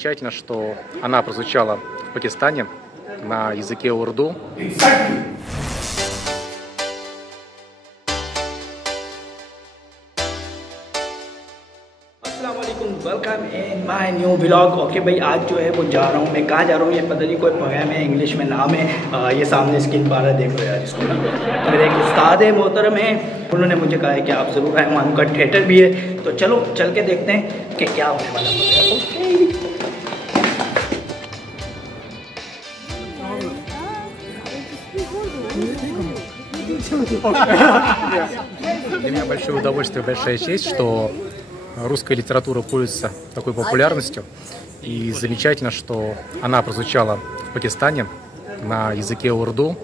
замечательно, что она прозвучала в Пакистане на языке урду. Welcome in my new vlog. Okay भाई, आज जो है वो जा रहा हूँ। मैं कहाँ जा रहा हूँ ये पता नहीं, कोई प्रोग्राम है, इंग्लिश में नाम है। ये सामने स्क्रीन पर आ रहा है, देखो यार इसको ना। मेरे एक उस्ताद है, मोहतरम है, उन्होंने मुझे कहा है कि आप ज़रूर आए, वहाँ उनका थिएटर भी है। तो चलो चल के देखते हैं कि क्या होने वाला है। Для меня большое удовольствие, большая честь, что русская литература пользуется такой популярностью. И замечательно, что она прозвучала в Пакистане на языке урду,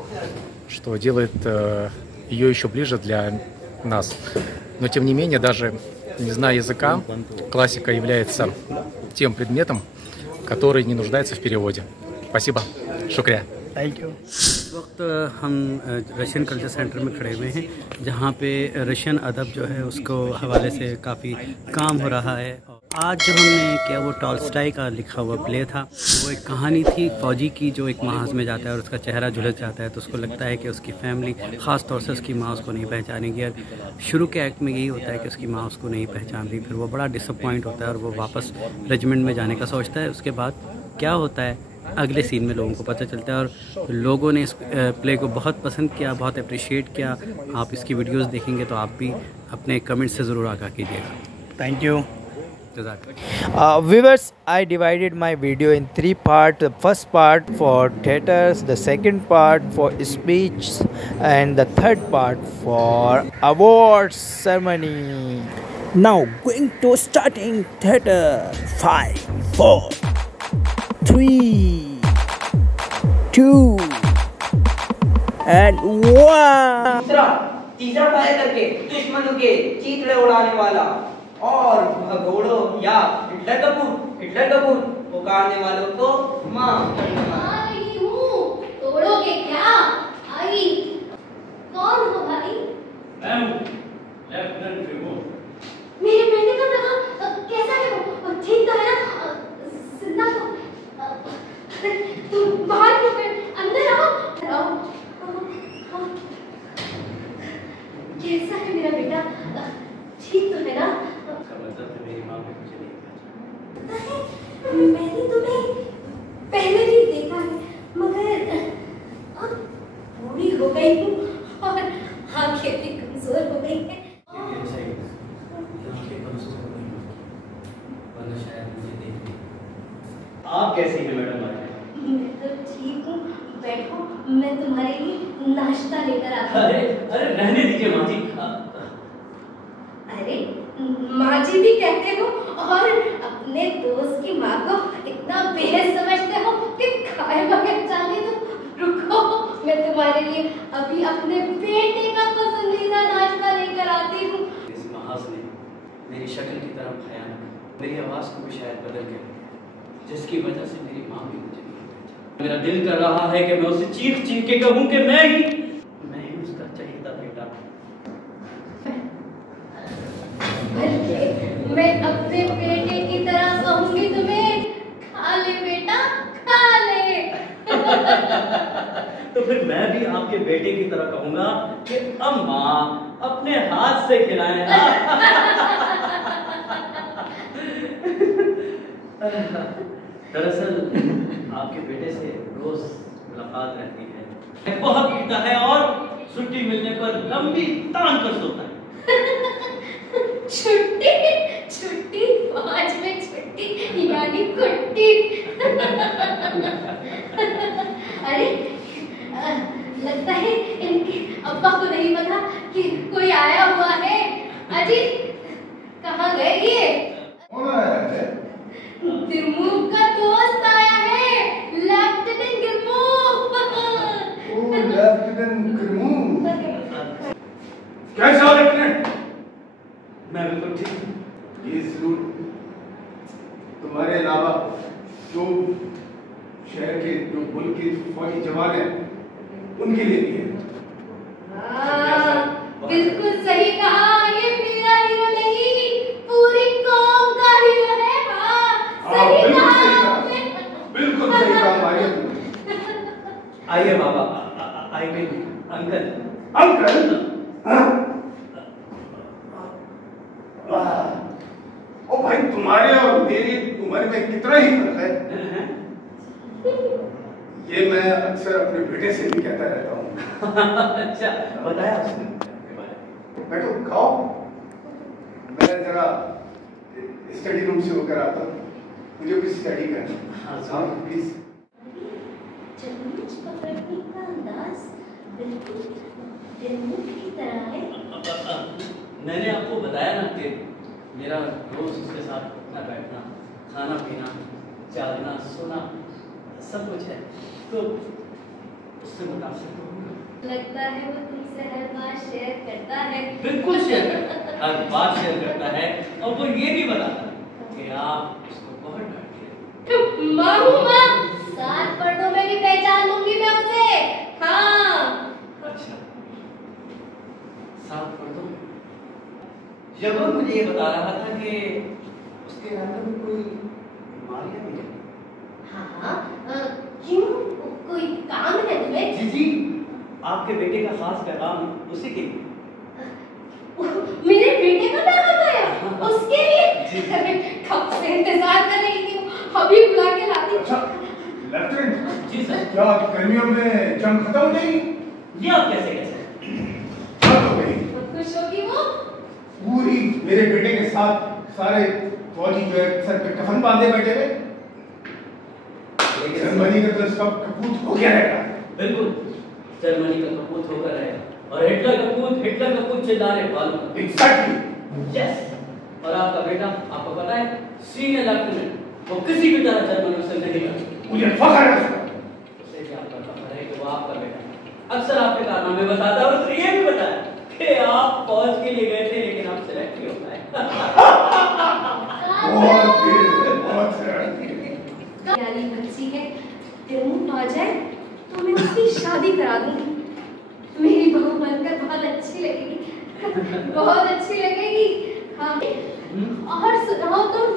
что делает ее еще ближе для нас. Но тем не менее, даже не зная языка, классика является тем предметом, который не нуждается в переводе. Спасибо. Шукрия. Thank you. इस वक्त हम रशियन कल्चर सेंटर में खड़े हुए हैं, जहाँ पे रशियन अदब जो है उसको हवाले से काफ़ी काम हो रहा है। आज जो हमने किया वो टॉल्स्टॉय का लिखा हुआ प्ले था। वो एक कहानी थी फ़ौजी की जो एक महाज में जाता है और उसका चेहरा झुलस जाता है, तो उसको लगता है कि उसकी फैमिली, ख़ास तौर से उसकी माँ उसको नहीं पहचानेगी। और शुरू के एक्ट में यही होता है कि उसकी माँ उसको नहीं पहचान रही, फिर वो बड़ा डिसअपॉइंट होता है और वो वापस रेजिमेंट में जाने का सोचता है। उसके बाद क्या होता है अगले सीन में लोगों को पता चलता है। और लोगों ने इस प्ले को बहुत पसंद किया, बहुत अप्रिशिएट किया। आप इसकी वीडियोस देखेंगे तो आप भी अपने कमेंट से ज़रूर आगाह कीजिएगा। Thank you. Viewers, I divided my video in 3 parts. The first part for theaters, the second part for speech, and the third part for awards ceremony. Now going to starting theater. 5, 4, 3, 2, and 1. तीसरा fire करके दुश्मनों के चीतड़े उड़ाने वाला और घोड़ों या Hitler Kapoor पुकारने वालों को मां तोड़ोगे क्या? आई कौन हो भाई? मैं हूं लेफ्टिनेंट फिमो। मेरे बेटे का लगा कैसा है वो? ठीक तो है ना? जिंदा तो तुम बाहर क्यों गए? अंदर आओ। कैसा है मेरा बेटा? ठीक तो है ना? मेरी माँ भी मुझे नहीं पहचाना। मैंने तुम्हें पहले भी देखा है, मगर अब बूढ़ी हो गई हूँ और आंखें भी कमजोर हो गई हैं। आप कैसी हैं मैडम? मैं तो ठीक हूँ, बैठो, मैं तुम्हारे लिए नाश्ता लेकर आता हूँ। अरे रहने दीजिए माँ जी। अरे माँ जी भी कहते हो और अपने दोस्त की माँ को इतना बेहद समझते हो कि खाए बगैर जाने दो। रुको, मैं तुम्हारे लिए अभी अपने बेटे का पसंदीदा नाश्ता लेकर आती हूँ। इस महाज ने मेरी शक्ल की तरफ भयानक, मेरी आवाज़ को भी शायद बदल के, जिसकी वजह से मेरी माँ भी मुझे नहीं पहचानी। मेरा दिल कर रहा है कि मैं उसे चीख चीख के कहूँ कि मैं ही उसका चहेता बेटा। मैं अपने बेटे की तरह कहूंगी तुम्हें, खा ले बेटा, खा ले। तो फिर मैं भी आपके बेटे की तरह कहूंगा कि अम्मा अपने हाथ से खिलाएं। दरअसल आपके बेटे से रोज मुलाकात रहती है, बहुत पीता है और छुट्टी मिलने पर लंबी तान कर सोता है। छुट्टी 5 में छुट्टी यानी कुट्टी। अरे लगता है इनके अब्बा को नहीं पता कि कोई आया हुआ है। अजी कहाँ गए ये? गिरमूव का दोस्त आया है, लेफ्टिनेंट गिरमूव। लेफ्टिनेंट गिरमूव, कैसा हो लेफ्टिनेंट? मैं बिल्कुल ठीक हूँ। ये जरूर तुम्हारे अलावा जो शहर के जो मुल्क के फौजी जवान हैं उनके लिए भी है। बिल्कुल सही कहा, ये मेरा हीरो नहीं पूरी कौम का हीरो है। हाँ, सही कहा। आइए बाबा, आइए अंकल। अंकल? ओ भाई, तुम्हारे और मेरी उम्र में कितना ही फर्क है। ये मैं अक्सर अपने बेटे से भी कहता रहता हूँ। अच्छा, बताया उसने? बैठो, खाओ। मैं जरा स्टडी रूम से होकर आता हूँ, मुझे कुछ स्टडी करना। हाँ प्लीज। चम्मच पकड़ने का अंदाज बिल्कुल तिरमुख की तरह है। मैंने आपको बताया ना कि मेरा रोज उसके साथ उठना बैठना, खाना पीना, जागना, सोना सब कुछ है, तो उससे मुतासिर होगा। लगता है वो तुमसे हर बात शेयर करता है। बिल्कुल शेयर करता है, हर बात शेयर करता है, और वो ये भी बताता है कि आप उसको बहुत डांटते हैं। माँ, 7 पर्दों में भी पहचान लूंगी मैं उसे। हाँ। अच्छा, 7 पर्दों में? जब मुझे ये बता रहा था कि उसके इलाके में कोई बीमारियां भी है। हाँ, क्यों? कोई काम है तुम्हें? जी जी, आपके बेटे का खास पैगाम उसी के लिए। मेरे बेटे का पैगाम आया? उसके लिए? जी। अरे कब से इंतजार कर रही थी, अभी बुला के लाती। अच्छा लेफ्टिनेंट। जी सर। क्या गर्मियों में जंग खत्म नहीं? ये आप कैसे कह सकते हैं? खत्म हो गई। खुश होगी वो? पूरी मेरे बेटे के साथ सारे फौजी जो है सर पे कफन बांधे बैठे हुए। जर्मनी का तो सब कपूत हो गया रहेगा। बिल्कुल, जर्मनी का कपूत होकर रहेगा, और हिटलर कपूत चिल्ला रहे वालों। एग्जैक्टली। यस। और आपका बेटा, आपको पता है, सीनियर लेफ्टिनेंट, वो किसी भी तरह जर्मनी से नहीं लड़ता। मुझे फख्र है उसका। उसे क्या पता है कि वो आपका बेटा अक्सर आपके कारनामे बताता है, और उसने ये भी बताया कि आप फौज के लिए गए थे लेकिन आप सेलेक्ट नहीं हो पाए। प्यारी बच्ची है, तिरमुख आ जाए तो मैं उसकी शादी करा दूंगी। मेरी बहू बनकर बहुत अच्छी लगेगी, बहुत अच्छी लगेगी। हाँ। और सुनाओ तुम,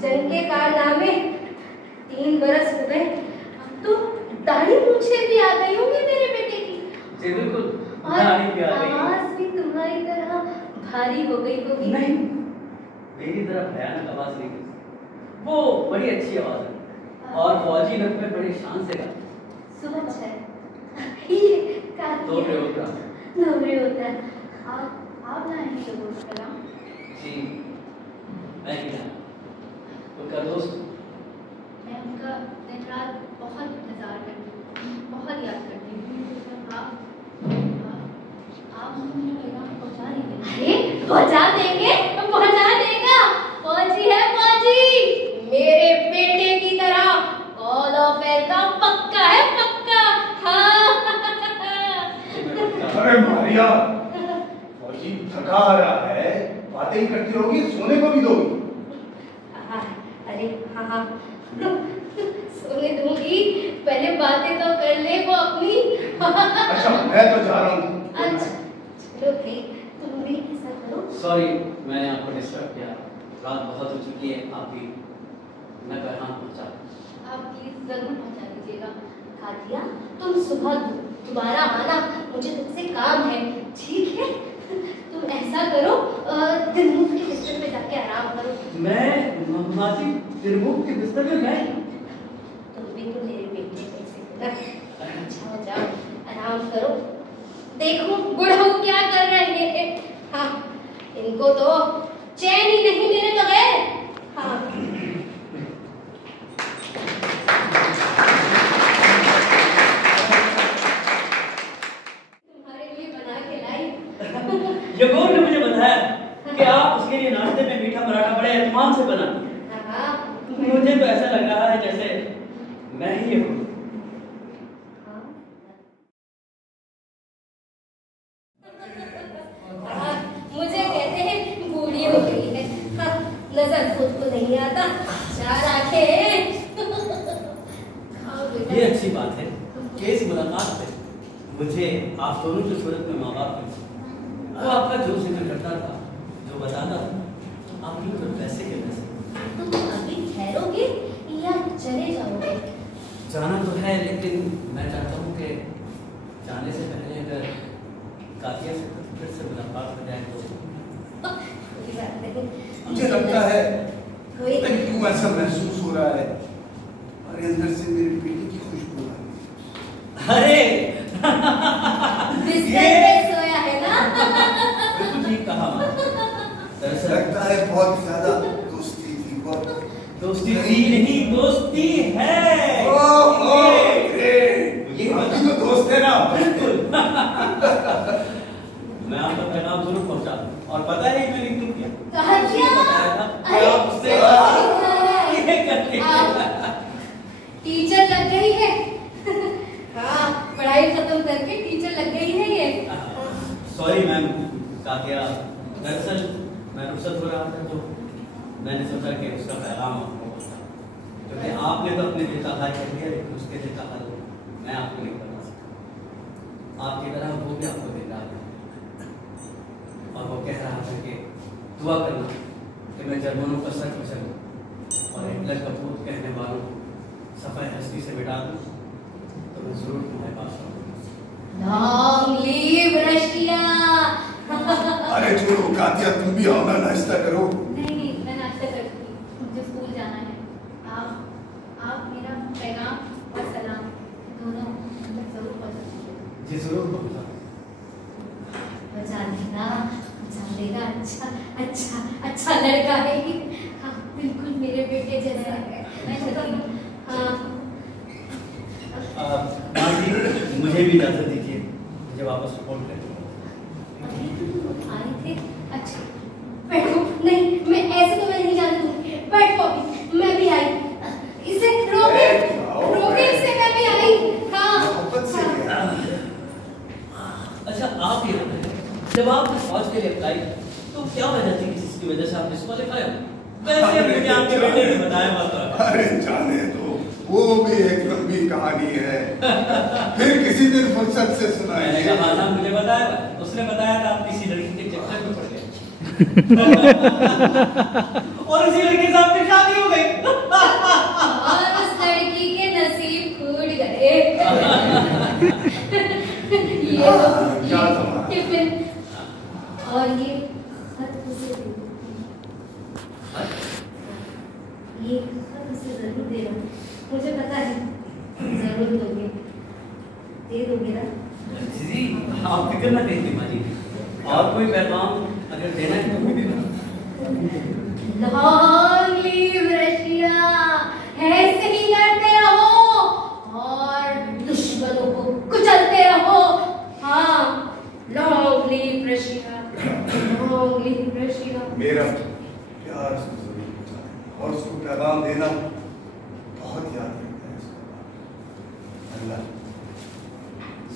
जंग के कारनामे? 3 बरस हो गए, अब तो दाढ़ी मूछें भी आ गई होंगी मेरे बेटे की। जी बिल्कुल, और आवाज भी तुम्हारी तरह भारी हो गई होगी। नहीं, मेरी तरह भयानक आवाज नहीं, वो बड़ी अच्छी आवाज है, और फौजी नग में बड़े शान से गाते। सोच है ये दोहरे होता। आप लाएंगे जरूर कलाम। जी, मैं ही लाया। उनका दोस्त मैं उनका दिन रात बहुत इंतजार करती हूँ, बहुत याद करती हूँ। आप मुझे पैगाम पहुँचा देंगे? अरे पहुँचा देंगे, पहुँचा देगा। फौजी है फौजी, मेरे बेटे की तरह ऑल ऑफ एयर का पक्का है, पक्का। हाँ। अरे मारिया, फौजी थका आ रहा है, बातें ही करती रहोगी, सोने को भी दोगी। अरे हाँ, सोने दूंगी, पहले बातें तो कर ले वो अपनी। अच्छा मैं तो जा रहा हूँ। अच्छा चलो भाई, तुम भी ऐसा करो। सॉरी, मैंने आपको डिस्टर्ब किया, रात बहुत हो चुकी है, आप भी मैं पैगाम पहुँचा। आप प्लीज जरूर पहुँचा दीजिएगा। कादिया, तुम सुबह दोबारा आना, मुझे तुमसे काम है, ठीक है? तुम ऐसा करो, तिरमुख के बिस्तर पे जाके आराम करो। मैं माजी, तिरमुख के बिस्तर में मैं? तुम भी तो मेरे बेटे जैसे हो ना। अच्छा हो जाओ, आराम करो। देखो बुढ़ऊ क्या कर रहे हैं। हाँ, इनको तो चैन ही नहीं मेरे बगैर। हाँ। तुम्हारे लिए बना के लाई। यगोर ने मुझे बताया कि आप उसके लिए नाश्ते में मीठा पराठा बड़े एहतमाम से बनाती हैं। मुझे तो ऐसा लग रहा है जैसे मैं ही हूँ। मुझे कहते हैं बूढ़ी हो गई है। हाँ, नजर खुद को नहीं आता, 4 आंखें। ये अच्छी बात है कि इस मुलाकात पे मुझे आप दोनों की सूरत में माँ बाप मिले। वो आपका जो जिक्र करता था, जो बताता था, आप बिल्कुल वैसे के वैसे। तुम अभी ठहरोगे या चले जाओगे? जाना तो है, लेकिन मैं चाहता हूँ कि जाने से पहले अगर काफिया से फिर से मुलाकात हो जाए तो कोई बात नहीं। मुझे लगता है कोई कि क्यों ऐसा महसूस हो रहा है, और अंदर से मेरी बेटी की खुशबू आ रही है। अरे बिस्तर पे सोया है ना? बिल्कुल ठीक कहा। दरअसल लगता है बहुत ज्यादा दोस्ती थी, बहुत दोस्ती थी नहीं, दोस्ती है। ये अभी तो दोस्त है ना। बिल्कुल। मैं आपका पैगाम जरूर पहुंचा दूं। और पता है मैंने क्यों किया? कहा क्या? बताया था कि अरे, आपसे ये करके टीचर लग गई है। हाँ, पढ़ाई खत्म करके टीचर लग गई है ये। सॉरी मैम, कातिया, दरअसल मैं रुखसत हो रहा था तो मैंने सोचा कि उसका पैगाम आपको पहुंचा, क्योंकि आपने तो अपने दिल का हाल कह दिया, लेकिन उसके दिल का हाल मैं आपको नहीं बता सकता। आपकी तरह वो भी आपको दिल रहा है, और वो कह रहा था कि दुआ करना कि मैं जर्मनों का सच बचूं और हिटलर का भूत कहने वालों को सफाई हस्ती से मिटा दूं, तो मैं जरूर तुम्हारे पास आऊंगा। Long live Russia. अरे छोड़ो कातिया, तुम भी आओ ना, नाश्ता करो। नहीं, मैं नाश्ता करती हूँ, मुझे स्कूल जाना है। आप मेरा पैगाम और सलाम दोनों जरूर पहुँचा दीजिए। जी जरूर पहुंचा। पहुँचा देगा। अच्छा लड़का है ये। हाँ, बिल्कुल मेरे बेटे जैसा है। मैं चलती हूँ। हाँ। माँ जी, मुझे भी इजाजत दीजिए, मुझे वापस रिपोर्ट करें। आए थे? अच्छा, बैठो। नहीं, मैं ऐसे तो मैं नहीं जाने दूंगी। बैठो अभी, मैं भी आई। इसे रोके इसे, मैं भी आई। हाँ। अच्छा, आप ये बताइए, जब आपने फौज के लिए अप्लाई तो क्या वजह थी जिसकी वजह से आप डिस्क्वालीफाई हो? वैसे मुझे आपके बेटे ने बताया बात। अरे जाने दो, वो भी एक लंबी कहानी है, फिर किसी दिन फुर्सत से मैंने सुनाएंगे। कहा था, मुझे बताया, उसने बताया था आप किसी लड़की के चक्कर में पड़ गए और उसी लड़के से आपकी शादी हो गई। और उस लड़की के नसीब फूट गए। ये टिफिन और ये खत उसे दे दो। ये खत उसे जरूर दे दो, मुझे पता है जरूर दोगे। दे दोगे ना? जी आप फिक्र ना करिए माँ जी, और कोई पैगाम अगर देना है तो भी देना। Long live Russia. ऐसे ही लड़ते रहो और दुश्मनों को कुचलते रहो। हाँ, long live Russia, long live Russia. मेरा प्यार उसको जरूर पहुंचाना और उसको पैगाम देना बहुत याद रखता है उसका। अल्लाह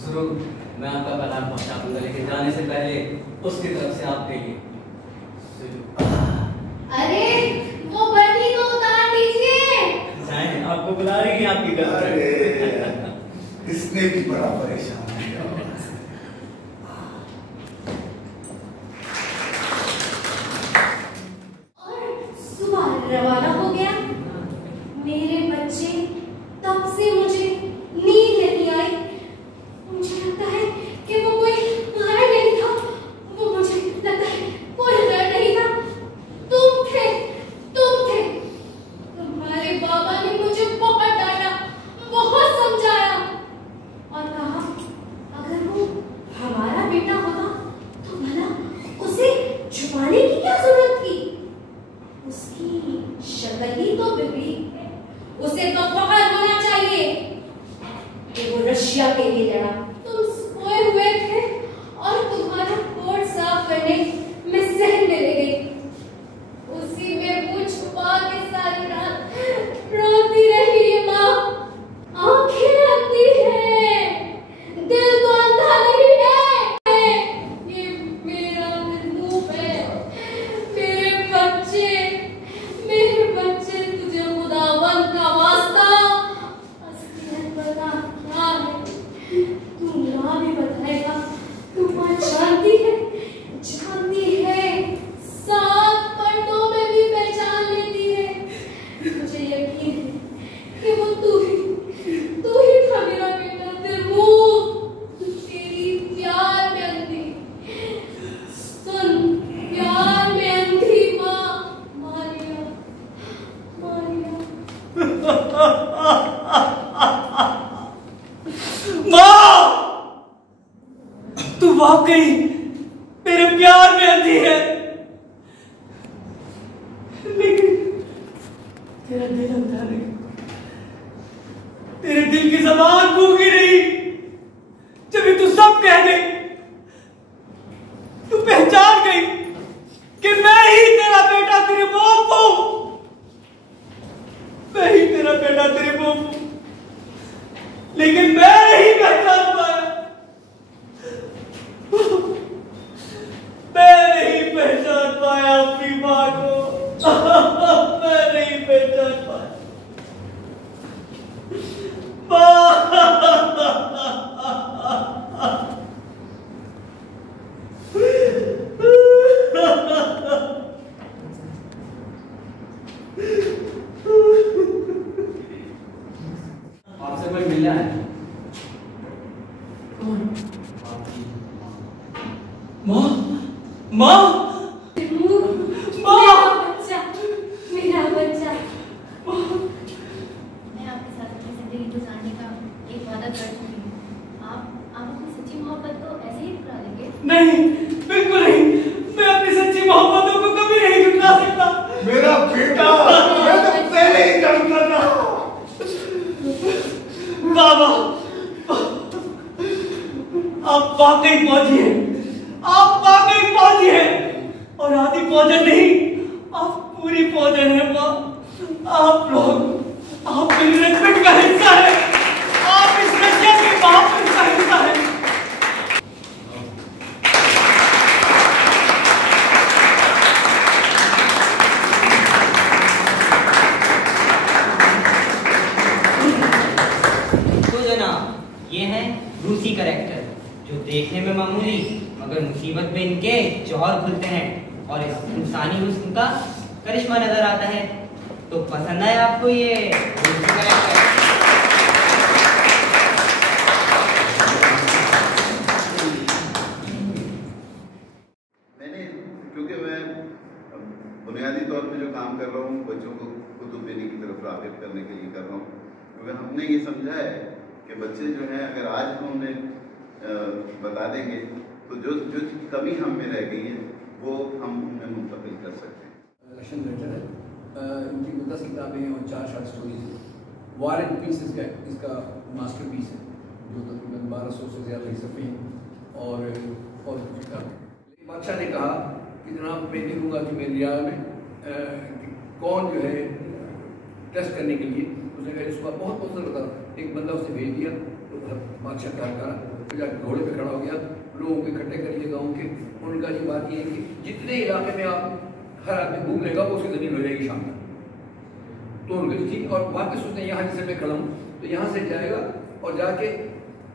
जरूर मैं आपका पैगाम पहुंचा दूंगा, लेकिन जाने से पहले उसकी तरफ से आपके लिए। अरे वो बर्नी तो उतार दीजिए। जाएं, आपको बुला रही है आपकी अरे गर्लफ्रेंड। इसने भी बड़ा परेशान किया। और सुबह रवाना हो गया। मेरे बच्चे, तब से मुझे नींद नहीं आई। मुझे लगता है कि वो कोई गैर नहीं था। वो मुझे लगता है कोई गैर नहीं था। तुम थे। तुम्हारे बाबा ने मुझे बहुत डांटा, बहुत समझाया और कहा अगर वो हमारा बेटा होता तो भला उसे छुपाने की क्या जरूरत थी? उसकी शक्ल ही तो बिगड़ी है। उसे तो फख्र होना चाहिए कि वो रशिया के लिए लड़ा। तुम सोए हुए थे और तुम्हारा कोट साफ करने मैं सहन में ले गई। उसी में मुंह छुपा के सारी रात रोती रही माँ। आंखें अंधी हैं, दिल तो अंधा नहीं है। ये मेरा महबूब है। मेरे बच्चे तुझे खुदावन का वास्ता असलियत बता क्या है। तू वाकई मेरे प्यार में अंधी है, लेकिन तेरा दिल अंधा नहीं, तेरे दिल की ज़बान गूंगी नहीं। जब तू सब कह गई, तू पहचान गई कि मैं ही तेरा बेटा तेरे बाप हूं, मैं ही तेरा बेटा तेरे बाप हूं, लेकिन मैं नहीं पहचान पाया, मैं नहीं पहचान पाया अपनी मां को, मैं नहीं पहचान पाया आपसे कोई मिलना है? माँ, माँ, मेरा बच्चा, मैं आपके साथ अपनी जिंदगी गुजारने का एक वादा कर चुकी हूँ। आप अपनी सच्ची मोहब्बत को ऐसे ही ठुकरा देंगे? नहीं, बिल्कुल नहीं। मैं अपनी सच्ची मोहब्बतों को कभी नहीं झुकला सकता। मेरा बेटा, मैं तो पहले ही जानता था। बाबा, आप वाकई फौजी हैं, आप वाकई फौजी हैं, और आधी फौजन नहीं, आप पूरी फौजन हैं माँ। आप लोग, आप इस रेजिमेंट का हिस्सा है, आप इस रशिया के बाप का हिस्सा है। तो जनाब, ये हैं रूसी करैक्टर, जो देखने में मामूली मगर मुसीबत में इनके जौहर खुलते हैं और इस इंसानी हुस्न का करिश्मा नजर आता है। तो पसंद आया आपको ये रूसी करैक्टर? मैंने, क्योंकि मैं बुनियादी तौर पे जो काम कर रहा हूँ बच्चों को कुतुब बीनी की तरफ राग़िब करने के लिए कर रहा हूँ, क्योंकि हमने ये समझा है कि बच्चे जो हैं अगर आज हम उन्हें बता देंगे तो जो जो कमी हम में रह गई है वो हम उन्हें मुंतकिल कर सकते हैं। रशियन राइटर है, उनकी 10 किताबें हैं और 4 शॉर्ट स्टोरीज हैं। वॉर एंड पीस इसका मास्टरपीस है, जो तकरीबन 1200 से ज़्यादा सफ़े हैं और कुछ किताबें। बादशाह ने कहा कि जनाब मैं देखूँगा कि मेरे रियाल में कौन जो है टेस्ट करने के लिए, उसने कहा इसको बहुत पसंद करता। एक बंदा उसने भेज दिया, तो बादशाह कहा फिर जाकर घोड़े पे खड़ा हो गया, लोगों को इकट्ठे कर लिए गाँव के। उनका ये बात ये है कि जितने इलाके में आप हर आदमी घूम लेगा वो उसकी ज़मीन हो जाएगी शाम तक। तो उनकी ठीक, और वापस उसने यहाँ जैसे मैं खड़ा हूँ तो यहाँ से जाएगा और जाके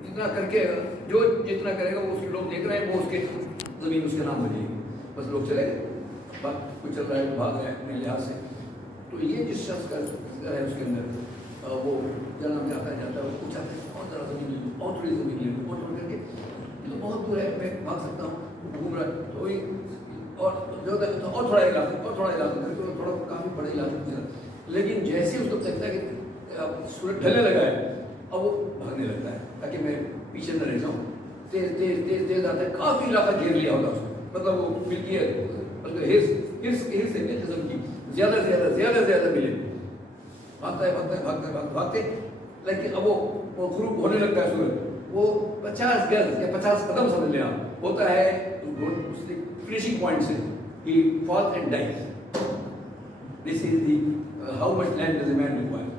जितना करके जो जितना करेगा वो उसके लोग देख रहे हैं, वो उसके ज़मीन उसके नाम हो जाएगी। बस लोग चले गए, बात कुछ चल रहा है, भाग रहे हैं अपने लिहाज से। तो ये जिस शख्स का है उसके अंदर वो जाना चाहता है, जाता है, वो चाहता है और ज़रा ज़मीन ले लूँ, और थोड़ी ज़मीन ले लूँ, और थोड़ी करके ये तो बहुत दूर है, मैं भाग सकता हूँ, घूम रहा है तो वही, और जो तो और थोड़ा इलाका, और थोड़ा इलाका करके तो थोड़ा काफ़ी बड़ा इलाका। लेकिन जैसे उसको लगता है कि सूरज ढलने लगा है, अब वो भागने लगता है ताकि मैं पीछे न रह जाऊँ। तेज तेज तेज तेज आता है, काफ़ी इलाका घेर लिया होगा उसको, मतलब वो मिलती है हिर्स से जिस्म की ज़्यादा ज़्यादा ज़्यादा ज़्यादा मिले, भागता है भागता है भागता है भागते भागते, लेकिन अब वो ग्रुप होने लगता है सूरज, वो 50 गज या 50 कदम समझ लें आप होता है उसके फिनिशिंग पॉइंट से, he falls and dies. This is the how much land does a man require.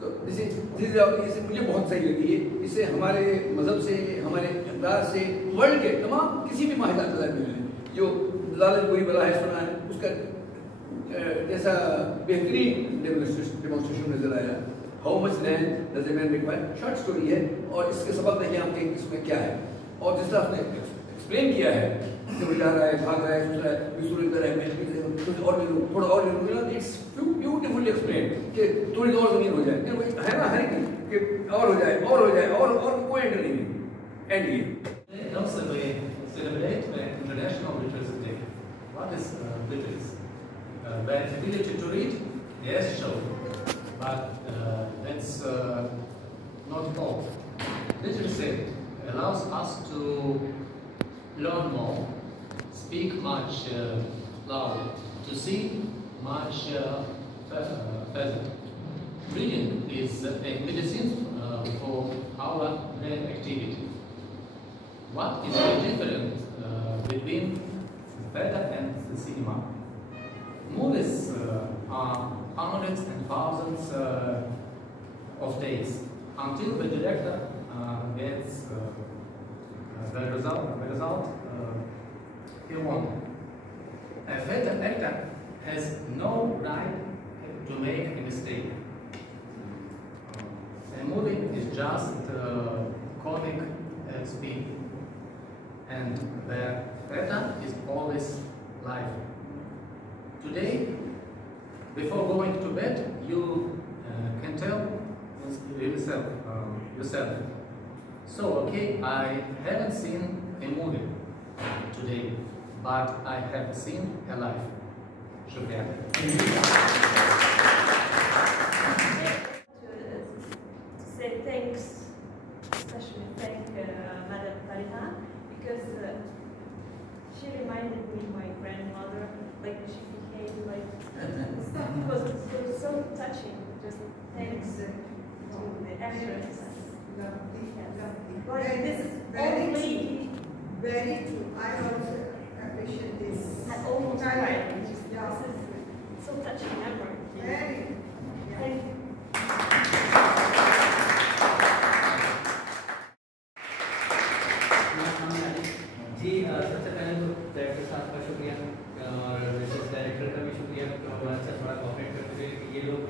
तो दिस इज मुझे बहुत सही लगी है। इससे हमारे मज़हब से, हमारे इक़्तिदार से, वर्ल्ड के तमाम किसी भी माहिदात में जो लालच बुरी बला है सुना है, उसका जैसा बेहतरीन डेमोन्स्ट्रेशन नजर आया। How much land does a man require, short story है और इसके सबक देखिए आप कि इसमें क्या है, और जिस तरह आपने एक्सप्लेन किया है, जो जा रहा है, भाग रहा है, सोच रहा है सूरज इधर है, मैं कुछ और ले लूँ, थोड़ा और ले लूँ, इट्स ब्यूटीफुली एक्सप्लेन कि थोड़ी और ज़मीन हो जाए, है ना, है कि और हो जाए और हो जाए और कोई एंड नहीं, एंड ये Also, we celebrate the International Literacy Day. What is literacy? The ability to read? Yes, sure. But that's not all. Literacy allows us to much love, to see much feather. Breeding is a medicine for our brain activity. What is the difference between theater and the cinema? Movies are hundreds and thousands of days until the director gets the result he wants. A theater actor has no right to make a mistake. A movie is just comic speed, and the theater is always live. Today, before going to bed, you can tell yourself. So, okay, I haven't seen a movie today, but I have seen a life. Shukriya. To say thanks, especially thank Madam Tariha, because she reminded me of my grandmother, like she became like it was so touching. Just thanks to the actress. Like this is only very true. I also appreciate this. I almost cried. Yeah. This is so touching memory. Very. Thank you. जी सबसे पहले तो director साहब का शुक्रिया और director का भी शुक्रिया अच्छा थोड़ा कोऑपरेट करते हुए कि ये लोग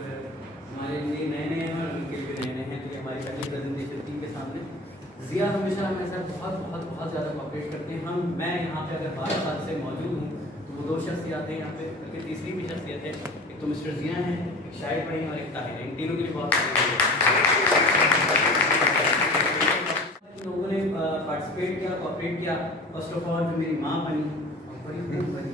हमारे लिए नए हैं और उनके लिए नए हैं। तो ये हमारी पहली प्रेजेंटेशन टीम के सामने जिया हमेशा हमारे साथ बहुत ज़्यादा कोऑपरेट करते हैं। मैं यहाँ पे अगर 12 साल से मौजूद हूँ तो वो 2 शख्सियत हैं यहाँ पे, बल्कि तीसरी भी शख्सियत है। एक तो मिस्टर जिया हैं, एक शाहिद भाई और एक ताहिर। इन तीनों के लिए बहुत लोगों ने पार्टिसिपेट किया, कोऑपरेट किया। फर्स्ट ऑफ ऑल जो मेरी माँ बनी और बड़ी खूब बनी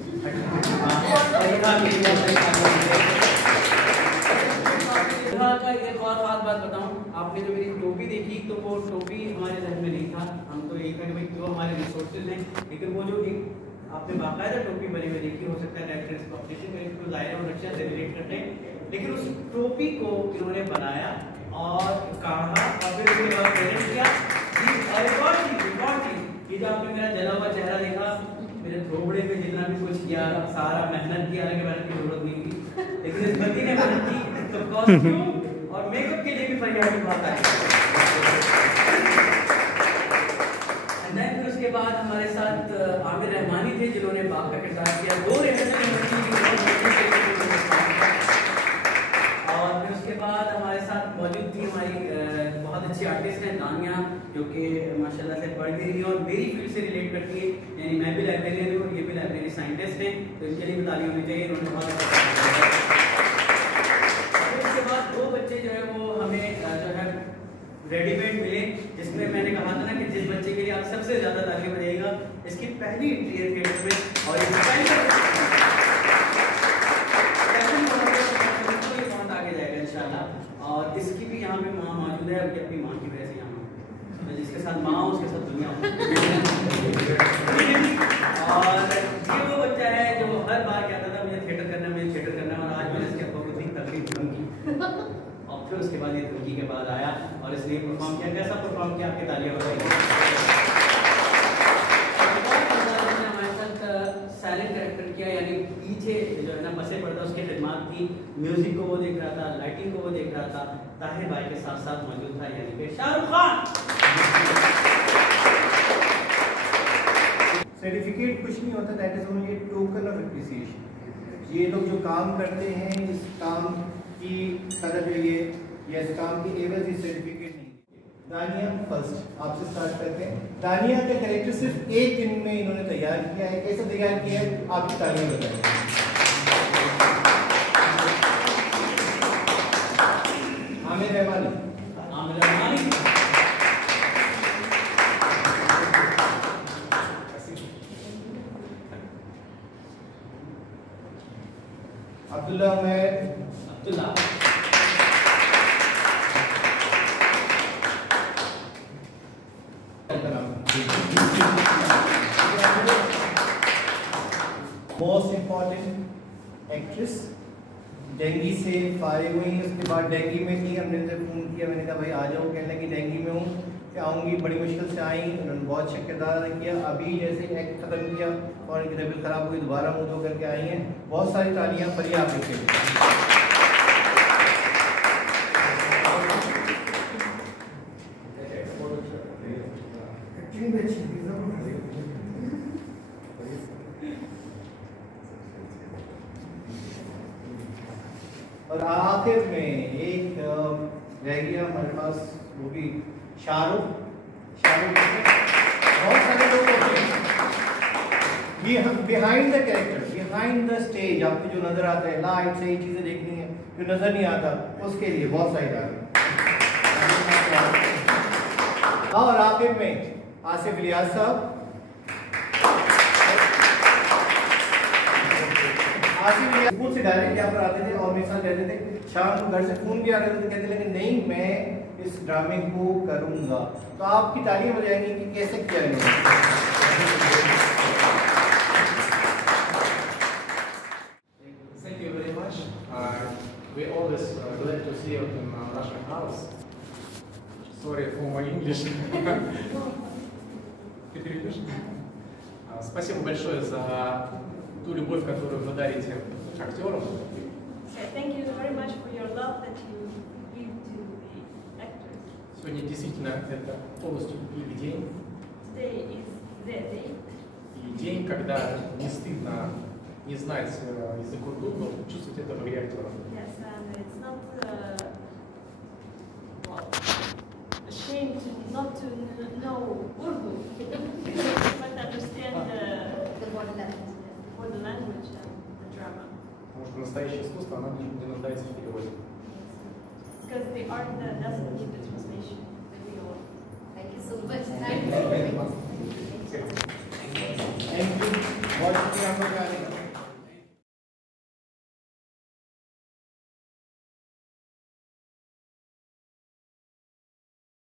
का एक और खास बात बताऊं, आपने जो मेरी टोपी देखी तो वो टोपी हमारे जहन में नहीं था। हम तो यही था कि भाई जो हमारे रिसोर्सेज हैं, लेकिन वो जो एक आपने बाकायदा टोपी बनी हुई देखी, हो सकता है डायरेक्टर्स कॉम्पिटिशन में इसको ज़ाहिर और रक्षा से रिलेट करते हैं, लेकिन उस टोपी को इन्होंने बनाया और काढ़ा और फिर उसके बाद प्रेजेंट किया। और एक और चीज़ ये जो आपने मेरा जला हुआ चेहरा देखा, मेरे थोबड़े पे जितना भी कुछ किया, सारा मेहनत किया, हालांकि मेहनत की जरूरत नहीं थी, लेकिन इस बंदी ने मेहनत की। तो कॉस्ट्यूम और मेकअप के लिए भी फरियाद बहुत आई। फिर उसके बाद हमारे साथ आमिर रहमानी थे जिन्होंने बाप का किरदार किया। 2 और फिर उसके बाद हमारे साथ मौजूद थी हमारी बहुत अच्छी आर्टिस्ट हैं दानिया, जो कि माशाल्लाह से पढ़ भी रही है और मेरी फील्ड से रिलेट करती है। यानी मैं भी लाइब्रेरियन हूँ, ये भी लाइब्रेरी साइंटिस्ट हैं, तो इनके लिए भी ताली होनी चाहिए। इन्होंने बहुत अच्छा। उसके बाद 2 बच्चे जो है वो हमें जो है रेडीमेड मिले, जिसमें मैंने कहा था ना कि जिस बच्चे के लिए आप सबसे ज़्यादा ताली बजाइएगा, इसकी पहली एंट्री है थिएटर में और बहुत आगे जाएगा इंशाल्लाह। और इसकी भी यहाँ पे माँ मौजूद है, अभी अपनी माँ की वजह से यहाँ मैं जिसके साथ माँ उसके साथ दुनिया और ये वो बच्चा है जो हर बार कहता था मुझे थिएटर करना, मुझे थिएटर करना, और आज मैंने इसके अब्बा को इतनी तकलीफ की और फिर उसके बाद ये धमकी के बाद आया और इसने परफॉर्म किया। कैसा परफॉर्म किया, आपकी तालियां बजाइए। हमारे साथ साइलेंट कैरेक्टर किया, यानी पीछे जो है ना बसे पड़ता उसकी खिदमत की, म्यूजिक को वो देख रहा था, लाइटिंग को वो देख रहा था। ताहिर भाई के साथ साथ मौजूद था यानी कि शाहरुख खान। सर्टिफिकेट कुछ नहीं होता, that is only token of appreciation. ये लोग जो काम करते हैं, इस काम की कदर ये या इस काम की एवज इस सर्टिफिकेट नहीं। दानिया फर्स्ट आपसे स्टार्ट करते हैं। दानिया का कैरेक्टर सिर्फ 1 दिन में इन्होंने तैयार किया है। कैसे तैयार किया है, आपकी तालियां बताइए। आमिर रहमानी। अब्दुल्ला अब्दुल्ला एक्ट्रेस डेंगी से फारिग हुई, उसके बाद डेंगी में थी, हमने उनसे फ़ोन किया, मैंने कहा भाई आ जाओ, कहने लगी डेंगी में हूँ, क्या आऊँगी, बड़ी मुश्किल से आई, उन्होंने बहुत शक्करदार किया, अभी जैसे एक्ट ख़त्म किया और इनकी तबीयत ख़राब हुई, दोबारा मुँह धो करके आई हैं। बहुत सारी तालियाँ पड़ी आप लिखे। और आखिर में एक रह गया हमारे पास, वो भी शाहरुख। बहुत सारे लोग होते हैं behind the character, behind the stage, आपको जो नजर आता है, लाइट सही चीजें देखनी है, जो नजर नहीं आता, उसके लिए बहुत सारी डाली। और आखिर में आसिफ इलियास साहब। स्कूल से डायरेक्ट यहाँ पर आते थे और मेरे साथ रहते थे, शाम को घर से फोन भी आ रहे थे, कहते लेकिन नहीं मैं इस ड्रामे को करूँगा। तो आपकी तालियां हो जाएंगी कि कैसे किया है। Thank you very much. We always glad to see you in Russian house. Sorry for my English. Ты переведешь? Спасибо большое за ту любовь, которую вы дарите актерам. Thank you very much for your love that you give to the actors. Сегодня действительно это полностью их день. Today is their day. И день, когда не стыдно не знать язык урду, но чувствовать это в игре актера. Yes, and it's not ashamed not to know Urdu, but understand the body language and the drama. Потому что настоящее искусство, оно не нуждается в переводе. Because the art doesn't